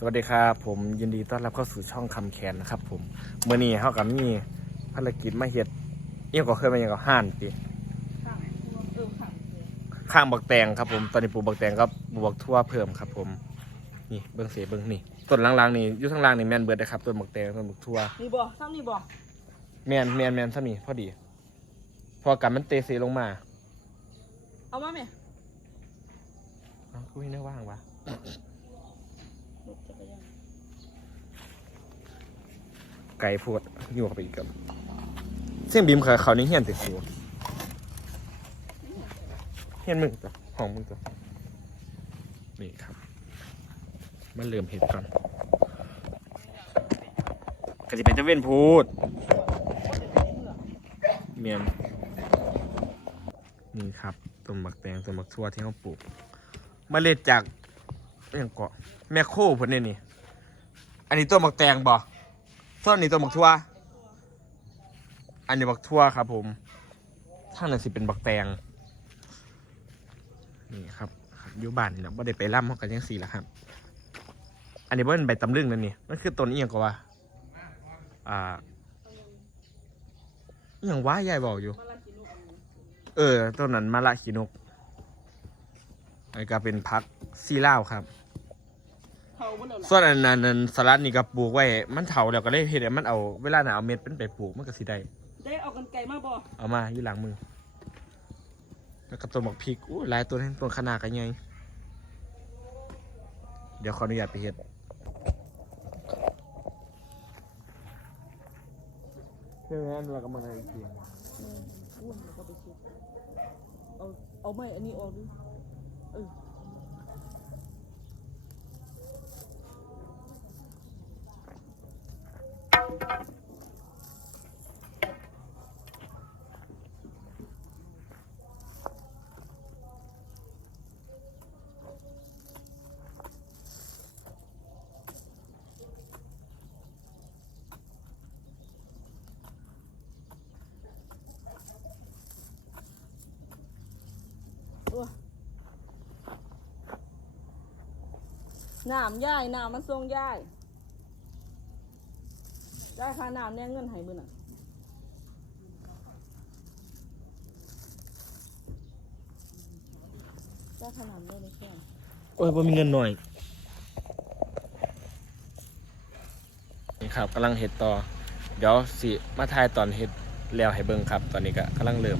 สวัสดีครับผมยินดีต้อนรับเข้าสู่ช่องคำแคนนะครับ ผมเมื่อนี้เขากับมีภารกิจมาเฮ็ดเอี่ยงก็เคยมาอย่างกับห่านปีข้างเออข้างเลยข้างบักแตงครับผมตอนนี้ปลูกบักแตงกับปลูกบักทั่วเพิ่มครับ ผม นี่เบิ้งเสียเบิ้งนี่ต้นล่างๆนี่อยู่ข้างล่างนี่แมนเบิร์ดนะครับต้นบักแตงต้นบักทั่วนี่บ่ซ้ำนี่บ่แมนแมนแมนซะนี่พอดี พอกันมันเตะเสลงมา เอามาไหมเอ้าคุยน่าว่างวะ รถจักรยานไก่พูดอยู่กับไปอีกกับเสียงบีมเขาเขานี่เฮียนติดสูเฮียนมึงจ้ะห้องมึงจ้ะนี่ครับ มันเริ่มเห็ดก่อนก็จะเป็นเจะเว้นพูดเมียนนี่ครับต้นหมักแตงต้นหมักทั่วที่เขาปลูกมเมล็ดจาก อหย่างเกาะแมคโครเพิ่นนี่นี่ อันนี้ต้นหมักแตงบ่ส่วนอันนี้ตัวบักทั่ว อันนี้บักทั่วครับ ผมทางนั้นสิเป็นบักแตง นี่ครับครับอยู่บ้านนี่แหละบ่ได้ไปร่ำเขากันยังสี่ละครับ อันนี้บ่เป็นใบตำลึงนั่นนี่มันคือต้นอีหยังก็ว่า อ่าอหยังว่ายายบอกอยู่ เออต้นนั้นมะละขีนก อันนี้ก็เป็นพักซีล่าวครับเผาบ่แล้วล่ะส่วนอันนั้นอันสลัดนี่ก็ปลูกไว้ มันเถาแล้วก็เลยเห็ดให้มันเอาเวลาหนาเอาเม็ดเป็นไปปลูกมันก็สิได้ ได้เอากันไก่มาบ่เอามาอยู่หลังมือ แล้วก็ต้นบักพริกอู้หลายต้นให้ต้นขนาดกันไง เดี๋ยวขออนุญาตไปเห็ดเพื่อนเราก็มาในเกียงอืมอ้วนแล้วก็ไปเช็ดเอาเอาไม้อันนี้ออกดิ เออ น้ำย่ายน้ำมันทรงย่ายได้ค่าน้ำแน่เงินให้มือน่ะได้ค่าน้ำได้เลยแค่โอ้ยพอมีเงินหน่อยนี่ครับกำลังเห็ดต่อ เดี๋ยวสิมาทายตอนเห็ดแล้วให้เบิ่งครับ ตอนนี้ก็กำลังเริ่ม